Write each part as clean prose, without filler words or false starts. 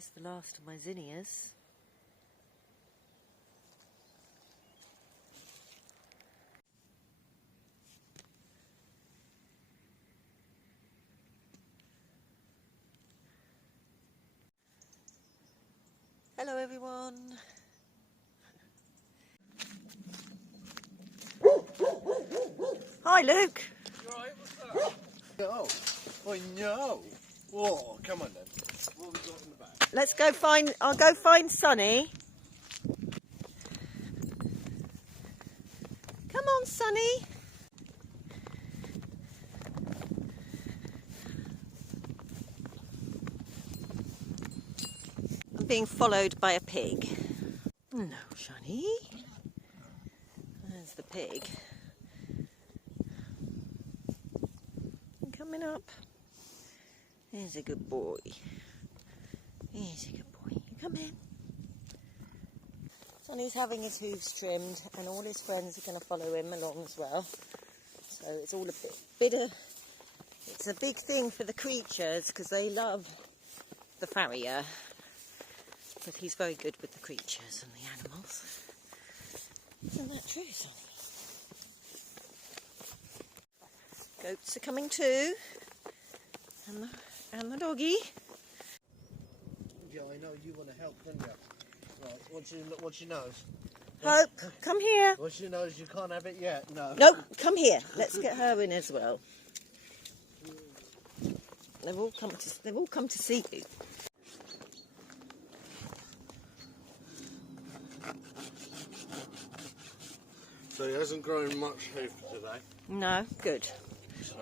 Here's the last of my zinnias. Hello everyone. Hi Luke. You alright? What's up? No. Oh no. Oh, come on then. What have we got in the back? Let's go find, I'll go find Sonny. Come on Sonny. I'm being followed by a pig. No, Sonny. There's the pig. Coming up. Here's a good boy. Here's a good boy. You come in. Sonny's having his hooves trimmed and all his friends are going to follow him along as well. So it's all a bit of... It's a big thing for the creatures because they love the farrier. But he's very good with the creatures and the animals. Isn't that true, Sonny? Goats are coming too. And the doggy. Yeah, I know you want to help, don't you? Right, what's your nose? Hope, come here. What's your nose? You can't have it yet. No. Nope, come here. Let's get her in as well. They've all come to see you. So he hasn't grown much hoof today. No, good. So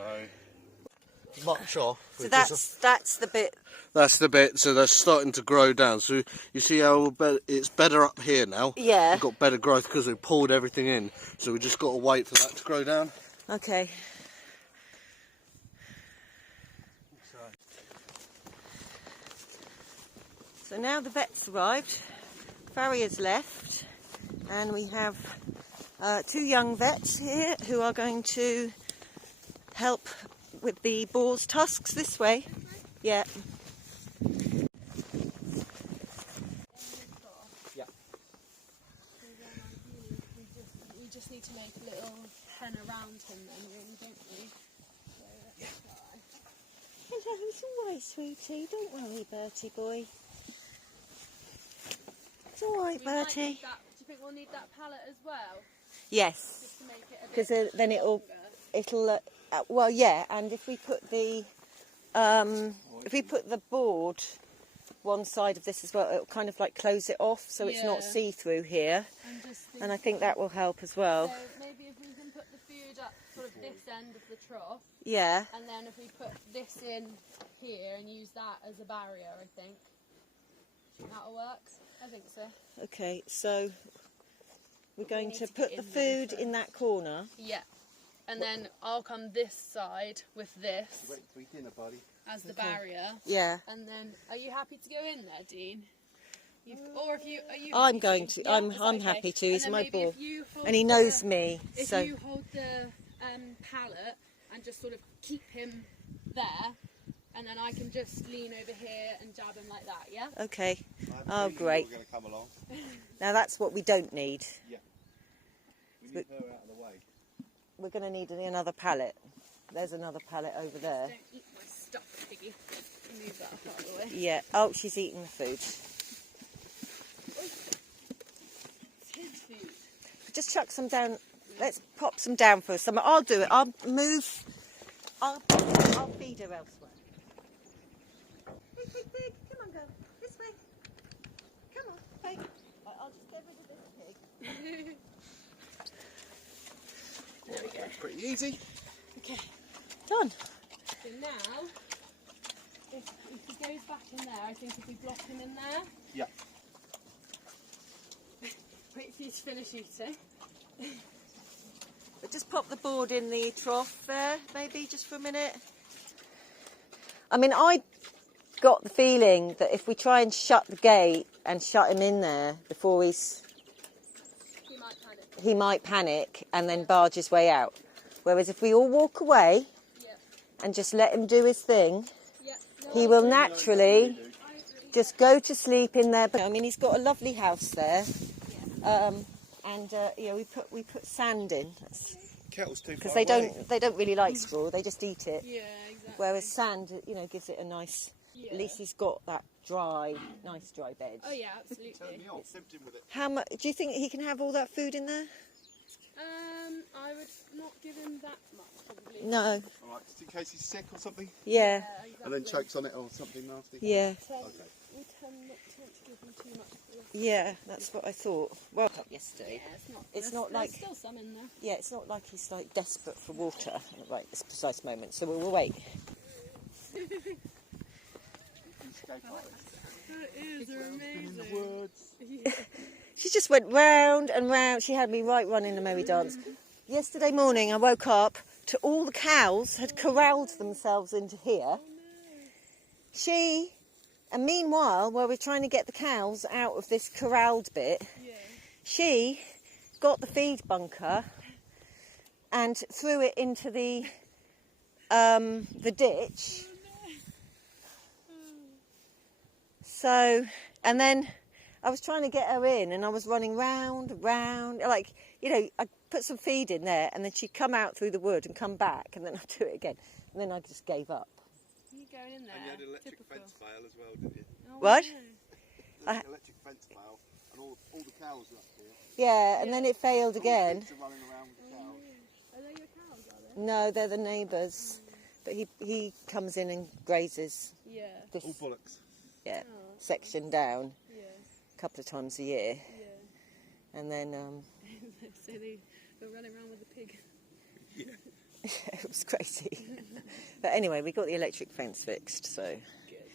much off. So that's the bit. That's the bit. So they're starting to grow down. So you see how it's better up here now. Yeah. We've got better growth because we pulled everything in. So we just got to wait for that to grow down. Okay. So now the vet's arrived. Farrier's left, and we have 2 young vets here who are going to help with the boars' tusks this way. Yeah. Yeah. We just need to make a little pen around him then, really, don't we? So let's try. Hello, it's all right, sweetie. Don't worry, Bertie boy. It's all right, We might Bertie. need that, do you think we'll need that palette as well? Yes, Just to make it a bit because then longer? it'll well, yeah. And if we put the board one side of this as well, it'll kind of like close it off, so it's not Yeah. see-through here. And I think that will help as well. So maybe if we can put the food up sort of this end of the trough, Yeah. and then if we put this in here and use that as a barrier, I think. Do you think that'll work? I think so. Okay, so we're going need to to put get the in there food in that corner. Yeah. And then I'll come this side with this Wait for dinner, buddy. as the barrier. Yeah. And then, are you happy to go in there, Dean? Or if you, are you? I'm happy going to. Yeah, I'm it's okay. happy to. And He's then my maybe boar, if you hold and he knows me. If So you hold the pallet and just sort of keep him there, and then I can just lean over here and jab him like that. Yeah. okay. Oh, great. We're going to come along. Now that's what we don't need. Yeah. We need her out of the way. We're going to need another pallet. There's another pallet over there. Don't eat my stuff, piggy. Move that up out of the way. Yeah. Oh, she's eating the food. It's his food. Just chuck some down. Let's pop some down for some. I'll do it. I'll move. I'll feed her elsewhere. Pig. Come on, girl. This way. Come on, pig. Right, I'll just get rid of this pig. There we go. Pretty easy. Okay. Done. So now, if he goes back in there, I think if we block him in there, Yeah. wait for you to finish eating. But just pop the board in the trough there, maybe, just for a minute. I mean, I got the feeling that if we try and shut the gate and shut him in there before He might panic. he might panic and then barge his way out. Whereas if we all walk away Yeah. and just let him do his thing, Yeah. No, he I will agree. naturally... I agree. just go to sleep in there. But I mean, he's got a lovely house there, and you know, we put sand in Kettle's too because far away. they don't really like straw. They just eat it. Yeah, exactly. Whereas sand, you know, gives it a nice. Yeah. At least he's got that nice dry bed. Oh yeah, Turn absolutely. me off, tempt him with it. How much do you think he can have all that food in there? I would not give him that much probably. No. All right, just in case he's sick or something, Yeah. Exactly. and then chokes on it or something nasty. Yeah. We tend not to give him too much. Yeah. That's what I thought. Well, yesterday. Yeah, it's not. It's there's, not there's like. still some in there. Yeah, it's not like he's like desperate for water right this precise moment. So we'll wait. They're amazing. In the woods. She just went round and round. She had me right running the merry dance. Yesterday morning, I woke up to all the cows had corralled themselves into here. And meanwhile, while we're trying to get the cows out of this corralled bit, she got the feed bunker and threw it into the ditch. So, and then I was trying to get her in, and I was running round, like, you know, I put some feed in there, and then she'd come out through the wood and come back, and then I'd do it again. And then I just gave up. You going in there? And you had an electric Typical. fence fail as well, didn't you? Oh, What? no. Electric fence fail, and all the cows are up here. Yeah, and then it failed again. Kids are running around with the cows. Are they your cows, are they? No, they're the neighbours. But he comes in and grazes Yeah. this All bullocks. section down Yeah. a couple of times a year. Yeah. And then So they're running around with a pig. it was crazy. But anyway, we got the electric fence fixed, so Good.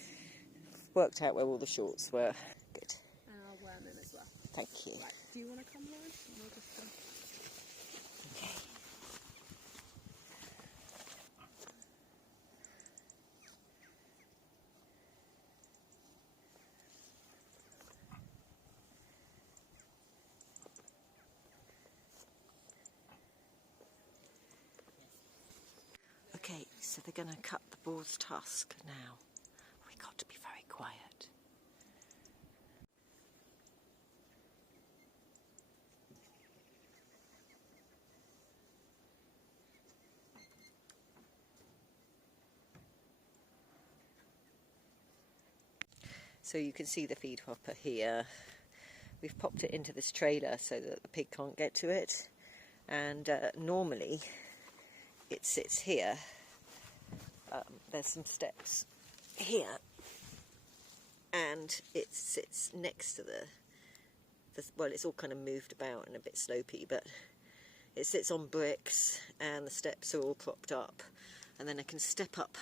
worked out where all the shorts were. Good. And I'll worm him as well. Thank you. Right. Do you want to come, Lauren? And I'll just come. Okay. Okay, so they're going to cut the boar's tusk now. We've got to be very quiet. So you can see the feed hopper here. We've popped it into this trailer so that the pig can't get to it. And normally it sits here. There's some steps here, and it sits next to the well, it's all kind of moved about and a bit slopey, but it sits on bricks and the steps are all propped up, and then I can step up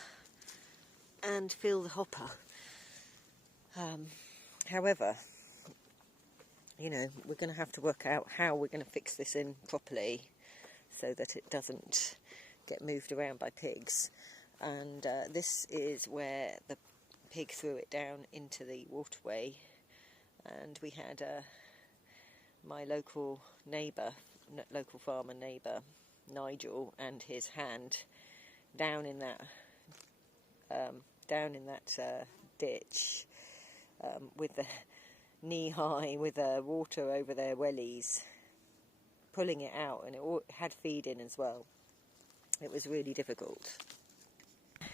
and fill the hopper. However, you know, we're going to have to work out how we're going to fix this in properly so that it doesn't get moved around by pigs. And this is where the pig threw it down into the waterway, and we had my local farmer neighbour, Nigel, and his hand down in that ditch with the knee high, with water over their wellies, pulling it out, and it had feed in as well. It was really difficult.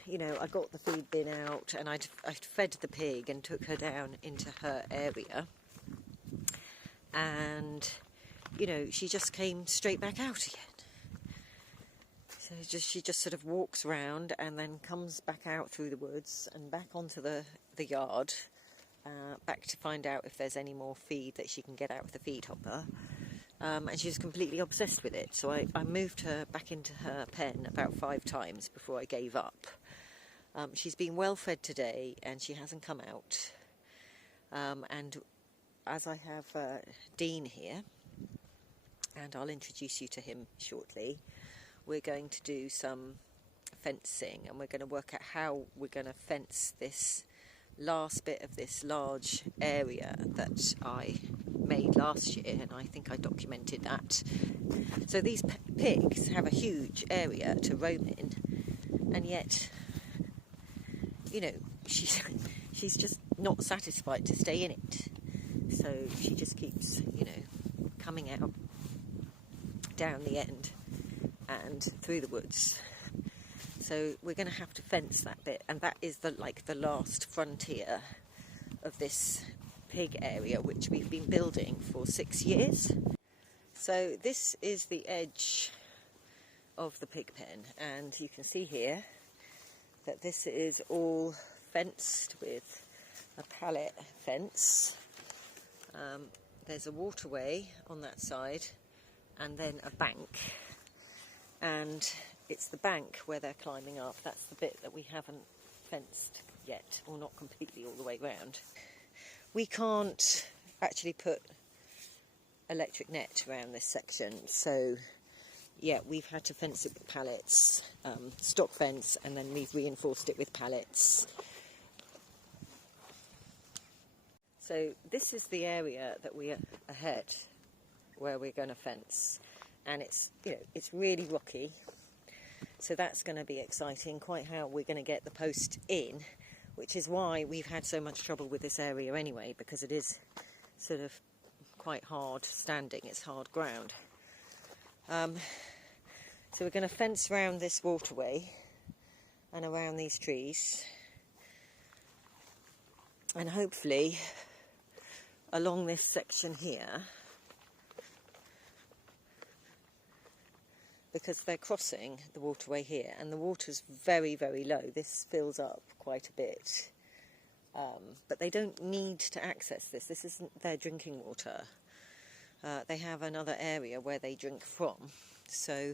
You know, I got the feed bin out and I'd fed the pig and took her down into her area, and you know, she just came straight back out again. So she just sort of walks round and then comes back out through the woods and back onto the yard, back to find out if there's any more feed that she can get out of the feed hopper. And she was completely obsessed with it, so I moved her back into her pen about 5 times before I gave up. She's been well fed today and she hasn't come out. And as I have Dean here, and I'll introduce you to him shortly, we're going to do some fencing, and we're going to work out how we're going to fence this last bit of this large area that I made last year, and I think I documented that. So these pigs have a huge area to roam in, and yet, you know, she's just not satisfied to stay in it. So she just keeps, you know, coming out down the end and through the woods. So we're going to have to fence that bit, and that is the last frontier of this pig area, which we've been building for 6 years. So this is the edge of the pig pen, and you can see here that this is all fenced with a pallet fence. There's a waterway on that side and then a bank, and it's the bank where they're climbing up. That's the bit that we haven't fenced yet, or not completely all the way round. We can't actually put electric net around this section, so yeah, we've had to fence it with pallets, stock fence, and then we've reinforced it with pallets. So this is the area that we are ahead, where we're going to fence, and it's, you know, it's really rocky, so that's going to be exciting. Quite how we're going to get the post in, which is why we've had so much trouble with this area anyway, because it is sort of quite hard standing, it's hard ground. So we're going to fence around this waterway and around these trees, and hopefully along this section here, because they're crossing the waterway here and the water's very, very low. This fills up quite a bit, but they don't need to access this. This isn't their drinking water. They have another area where they drink from, so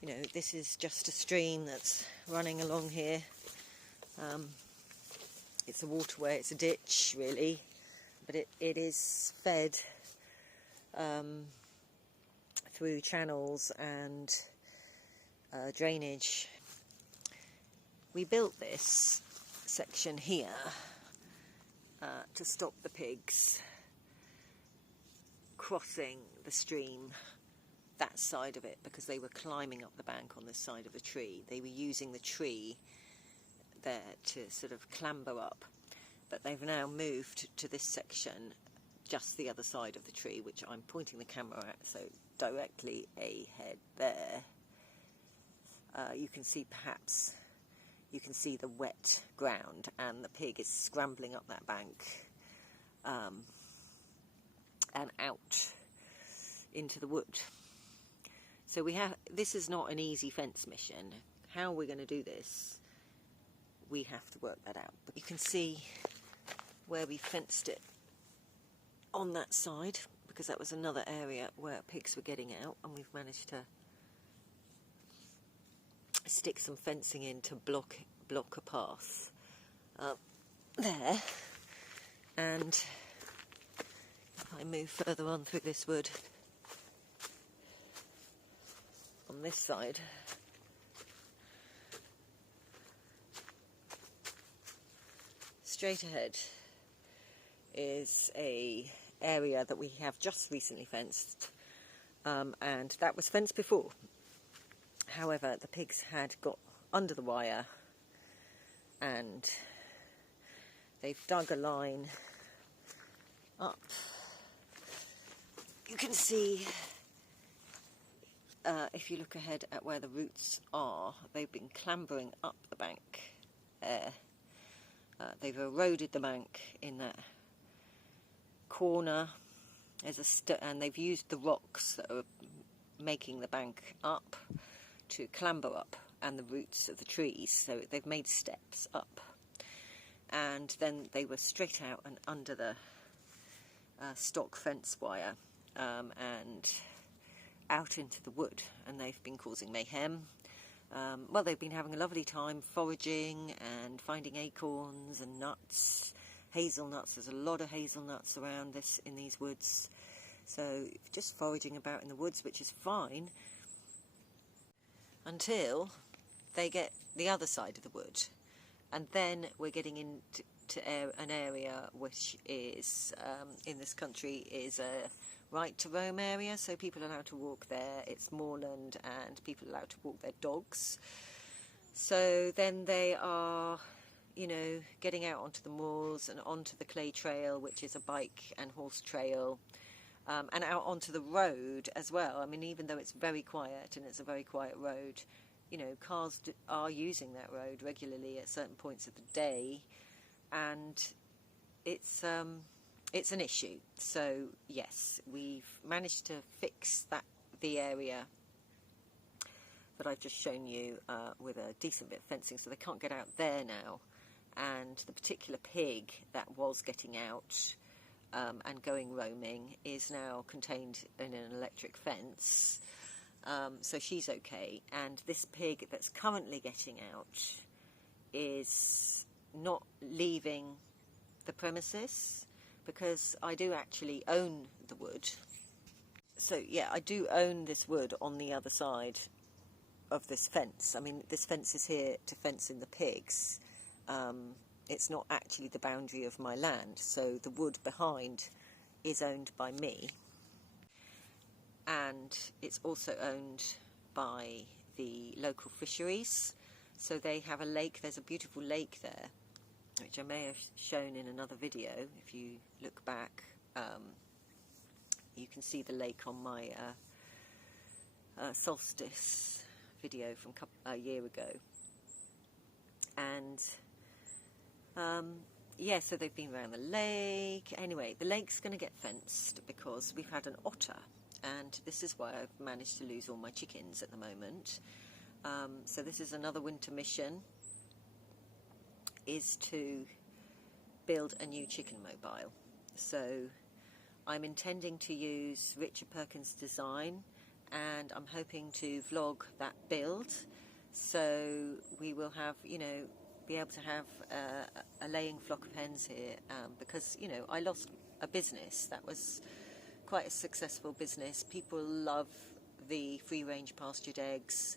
you know, this is just a stream that's running along here. It's a waterway, it's a ditch really, but it is fed through channels and drainage. We built this section here to stop the pigs crossing the stream, that side of it, because they were climbing up the bank on this side of the tree. They were using the tree there to sort of clamber up, but they've now moved to this section just the other side of the tree, which I'm pointing the camera at, so directly ahead there. You can see, perhaps you can see the wet ground, and the pig is scrambling up that bank and out into the wood. So this is not an easy fence mission. How we're going to do this, we have to work that out. But you can see where we fenced it on that side, because that was another area where pigs were getting out, and we've managed to stick some fencing in to block a path there. And if I move further on through this wood, on this side, straight ahead is a area that we have just recently fenced, and that was fenced before. However, the pigs had got under the wire and they've dug a line up. You can see, if you look ahead at where the roots are, they've been clambering up the bank there. They've eroded the bank in that corner. And they've used the rocks that are making the bank up to clamber up, and the roots of the trees, so they've made steps up, and then they were straight out and under the stock fence wire, and out into the wood, and they've been causing mayhem. Well, they've been having a lovely time foraging and finding acorns and nuts, hazelnuts. There's a lot of hazelnuts around in these woods, so just foraging about in the woods, which is fine, until they get the other side of the wood, and then we're getting into an area which is, in this country, is a right to roam area, so people are allowed to walk there. It's moorland, and people are allowed to walk their dogs. So then they are you know, getting out onto the moors and onto the clay trail, which is a bike and horse trail, and out onto the road as well. I mean, even though it's very quiet and it's a very quiet road, you know, cars are using that road regularly at certain points of the day, and it's an issue. So yes, we've managed to fix the area that I've just shown you with a decent bit of fencing, so they can't get out there now. And the particular pig that was getting out and going roaming is now contained in an electric fence, so she's okay. And this pig that's currently getting out is not leaving the premises, because I do actually own the wood. So yeah, I do own this wood on the other side of this fence. I mean, this fence is here to fence in the pigs. It's not actually the boundary of my land, so the wood behind is owned by me, and it's also owned by the local fisheries. So they have a lake. There's a beautiful lake there, which I may have shown in another video. If you look back, you can see the lake on my solstice video from a year ago. And yeah, so they've been around the lake. Anyway, the lake's going to get fenced because we've had an otter, and this is why I've managed to lose all my chickens at the moment. So this is another winter mission, is to build a new chicken mobile. So I'm intending to use Richard Perkins' design, and I'm hoping to vlog that build, so we will have, you know, be able to have a laying flock of hens here, because, you know, I lost a business that was quite a successful business. People love the free-range pastured eggs.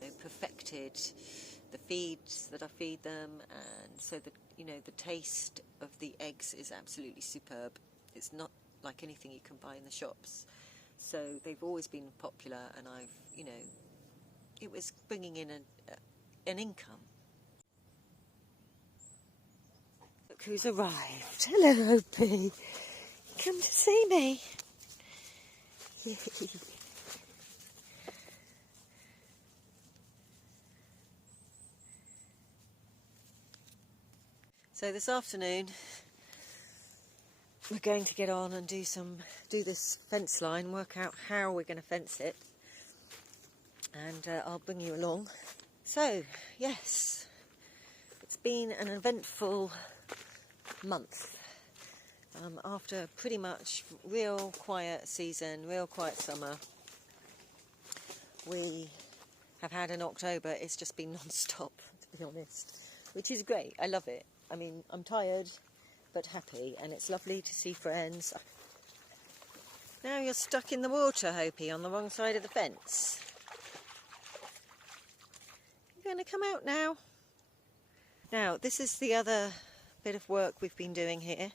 I perfected the feeds that I feed them, and so that, you know, the taste of the eggs is absolutely superb. It's not like anything you can buy in the shops. So they've always been popular, and I've, you know, it was bringing in an income. Look who's arrived. Hello, Opie. Come to see me. So this afternoon we're going to get on and do this fence line, work out how we're going to fence it, and I'll bring you along. So yes, it's been an eventful month. After pretty much real quiet season, real quiet summer, we have had an October. It's just been non-stop, to be honest, which is great. I love it. I mean, I'm tired but happy, and it's lovely to see friends. Now you're stuck in the water, Hopi, on the wrong side of the fence. You're going to come out now. Now, this is the other bit of work we've been doing here.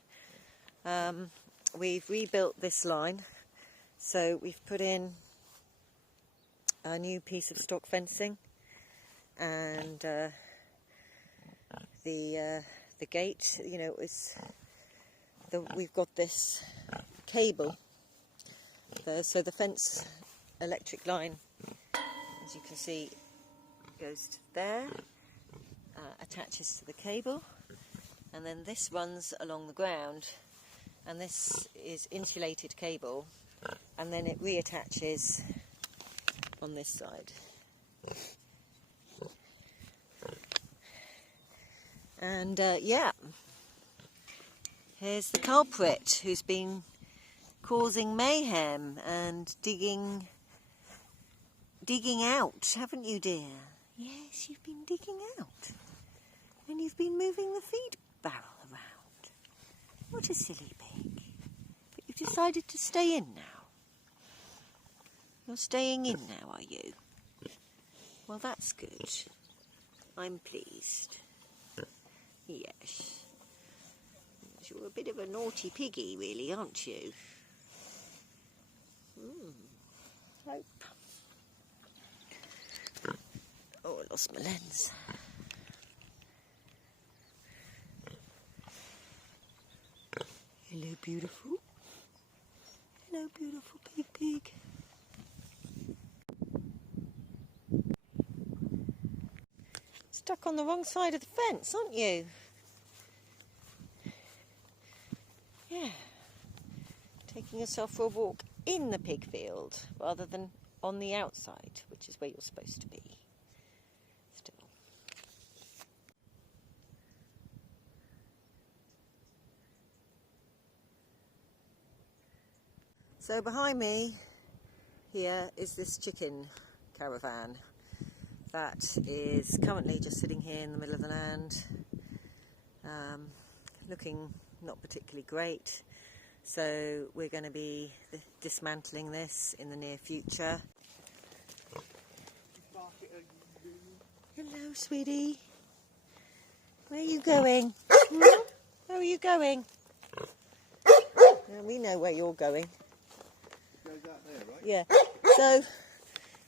We've rebuilt this line, so we've put in a new piece of stock fencing, and the gate, you know, we've got this cable there, so the fence electric line, as you can see, goes to there, attaches to the cable, and then this runs along the ground, and this is insulated cable, and then it reattaches on this side. And yeah, here's the culprit who's been causing mayhem and digging out, haven't you, dear? Yes, you've been digging out, and you've been moving the feed barrel around. What a silly pig. But you've decided to stay in now. You're staying in now, are you? Well, that's good. I'm pleased. Yes. You're a bit of a naughty piggy, really, aren't you? Hope. Oh, I lost my lens. Hello, beautiful. Hello, beautiful pig. Stuck on the wrong side of the fence, aren't you? Yeah. Taking yourself for a walk in the pig field rather than on the outside, which is where you're supposed to be. Still. So behind me here is this chicken caravan that is currently just sitting here in the middle of the land, looking not particularly great. So we're going to be dismantling this in the near future. Hello, sweetie. Where are you going? Where are you going? We know where you're going. It goes out there, right? Yeah. So,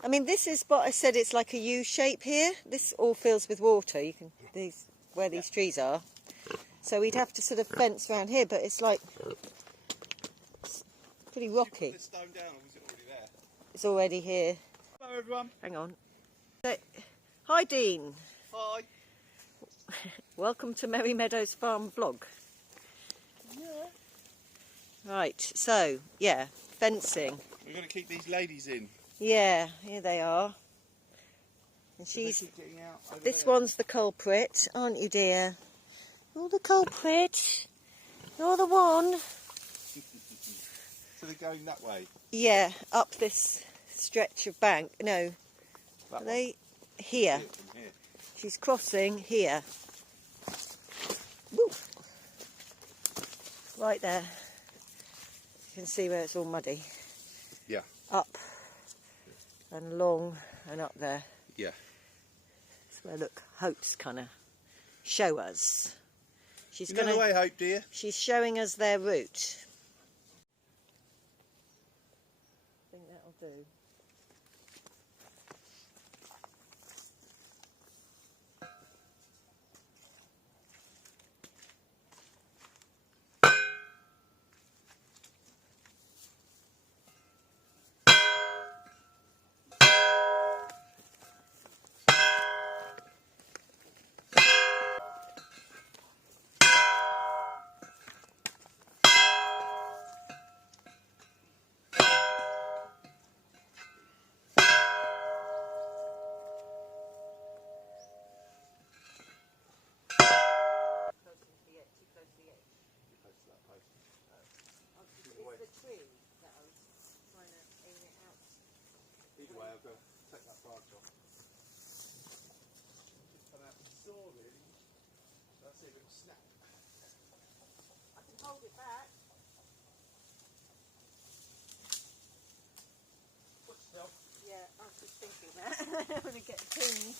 I mean, this is what I said. It's like a U shape here. This all fills with water. You can where these trees are. So we'd have to sort of fence around here, but it's like pretty rocky. Did you put the stone down, or was it already there? It's already here. Hello, everyone. Hang on. Hi, Dean. Hi. Welcome to Merry Meadows Farm vlog. Yeah. Right, so, yeah, fencing. We're going to keep these ladies in. Yeah, here they are. And she's... They keep getting out over This there. one's the culprit, aren't you, dear? You're the culprit. You're the one. So they're going that way? Yeah, up this stretch of bank. No, That are they here? From here. She's crossing here. Woo. Right there. You can see where it's all muddy. Yeah. Up and along and up there. Yeah. That's where, look, Hope's kind of show us. She's You know the way, Hope, dear? She's showing us their route. I think that'll do. It's the tree that I was trying to aim it out. Either way, I'll go take that branch off. And that saw, really. Let's see if it'll snap. I can hold it back. Put yourself. Yeah, I was just thinking that. I'm going to get pinged.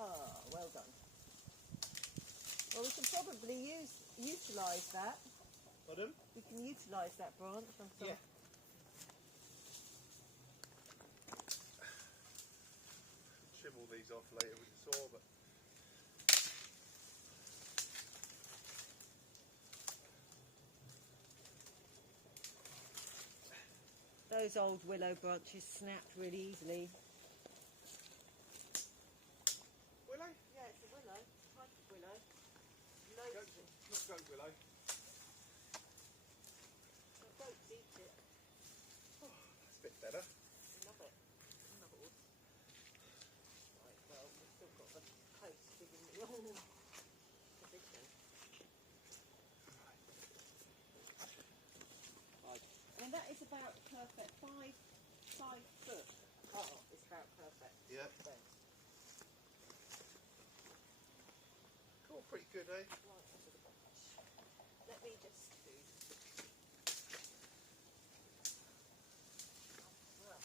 Oh, well done. Well, we can probably utilise that. Pardon? We can utilise that branch on some. Yeah. Trim all these off later with the saw, but Those old willow branches snap really easily. willow? Yeah, it's a willow. Type of willow. Loads of it. Not goat willow. The goats eat it. Oh, that's a bit better. They love it. Nibbles. Right, well, we've still got the post digging the wrong position. I mean, that is about perfect. 5 foot. Oh, it's about perfect. Yeah. Then. Cool, pretty good, eh? Right under the bunch. Let me just do. Well.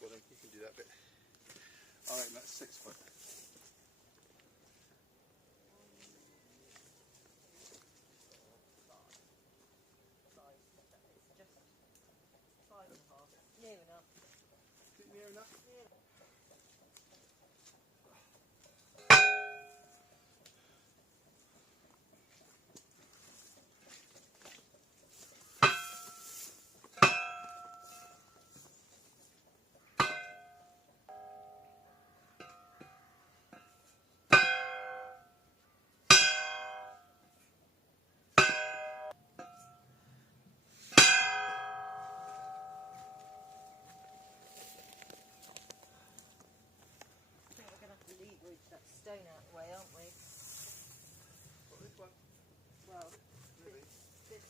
Well then, you can do that bit. I reckon that's 6 foot. Near enough. Is it near enough? I think we're going to have to leverage that stone out of the way, aren't we? What, this one? Well, Really? this.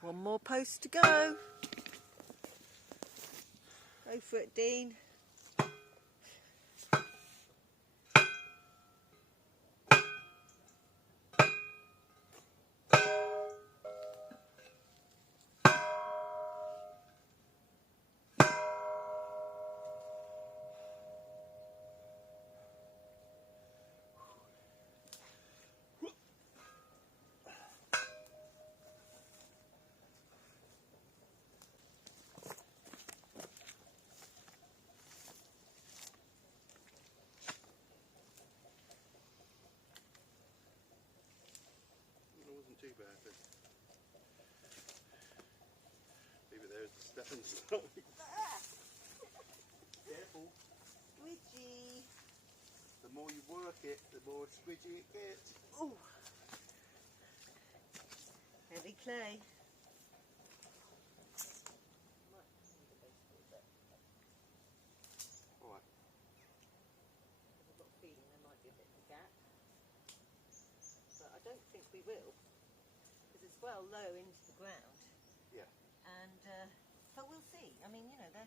One more post to go. Go for it, Dean. It wasn't too bad then. Leave it there as a stepping stone. Careful. Squidgy. The more you work it, the more squidgy it gets. Ooh. Heavy clay. Alright. I've got a feeling there might be a bit of a gap. But I don't think we will. Because it's well low into the ground. Yeah. And, but we'll see. I mean, you know, they're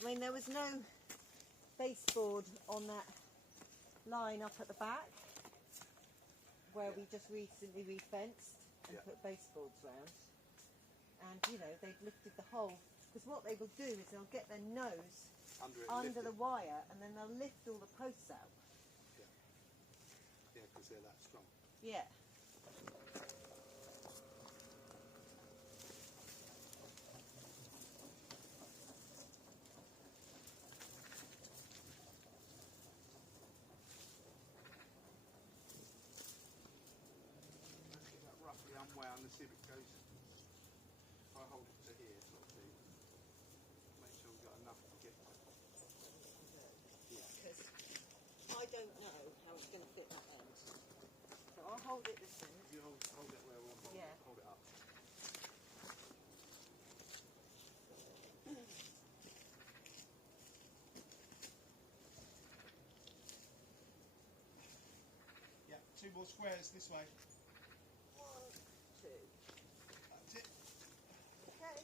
I mean, there was no baseboard on that line up at the back where we just recently refenced and put baseboards round. And, you know, they've lifted the whole, because what they will do is they'll get their nose under the wire and then they'll lift all the posts out. Yeah, because they're that strong. Yeah. Let's get that roughly unwound and see if it goes. I hold it to here, sort of thing. Make sure we've got enough to get. Yeah. Because I don't know how it's going to fit that end. So I'll hold it this end. You hold it where we'll hold Yeah. it. Hold it up. Yeah, 2 more squares this way. 1, 2. That's it. Okay.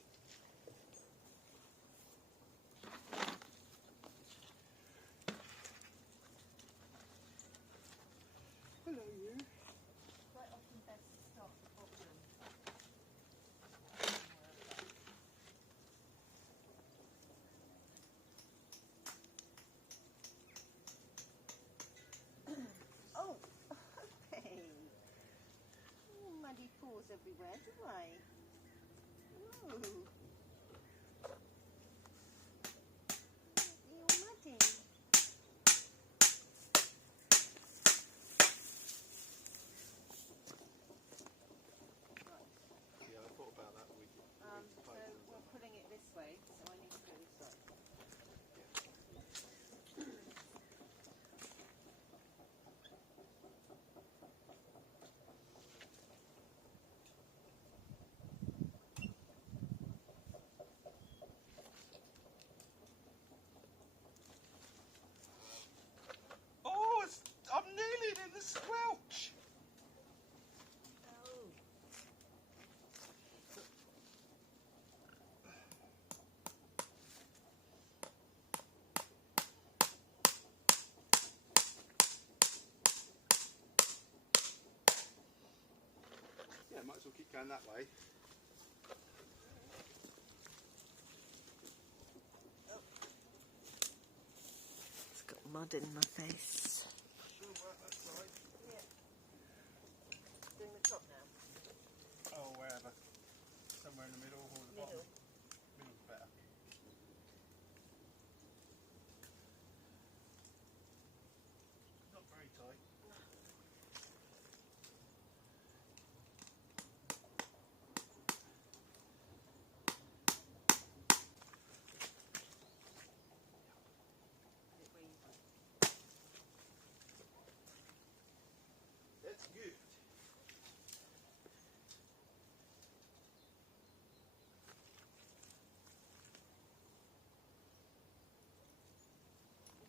Hello, you. Quite often best to start at the bottom. Oh, hey. Oh, muddy paws everywhere, do I? Ooh. You're muddy. Yeah, I thought about that. So we're putting it this way, so I need to go this side. might as well keep going that way. It's got mud in my face. Sure, work that side. Yeah. Doing the top now. Oh, wherever. Somewhere in the middle or the bottom. Middle. Middle's better. Not very tight. That's good.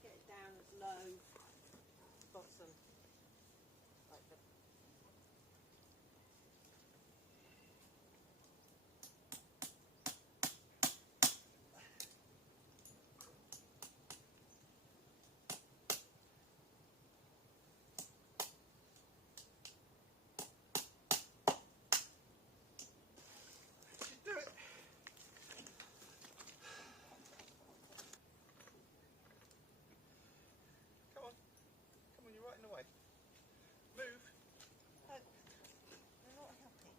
Get it down as low bottom, like the. Do it. Come on. Come on, you're right in the way. Move. They're not helping.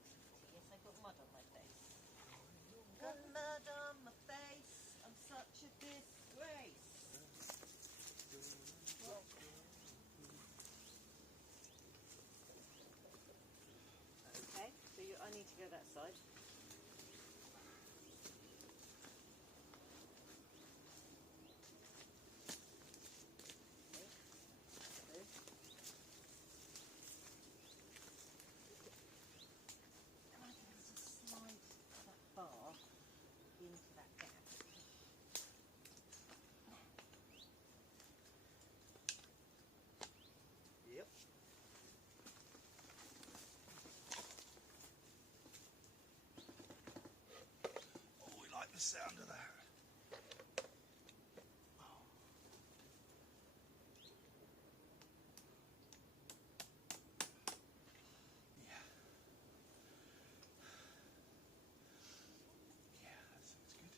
Yes, I've got mud on my face. Got mud on my face. I'm such a disgrace. Okay, so I need to go that side. And I can just slide that bar into that gap. Yep. Oh, we like the sound of that. Yeah. Yeah, that sounds good.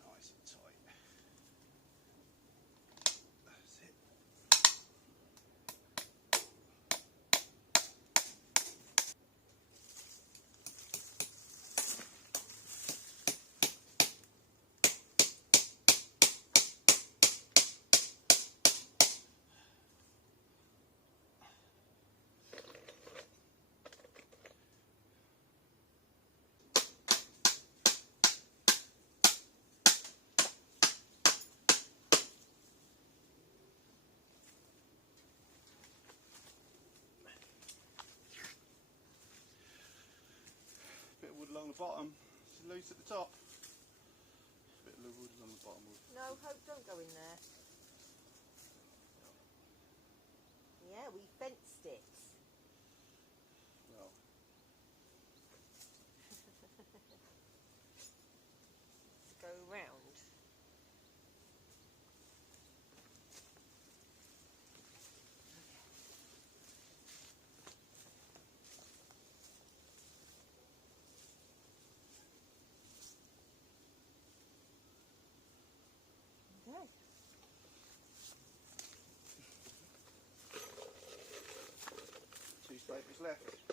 Nice and tight. That's it. Bit of wood along the bottom, it's loose at the top. Bit of wood along the bottom. No, Hope, don't go in there. Yeah, we fenced it. Well, Go round. Okay. 2 scrapers left.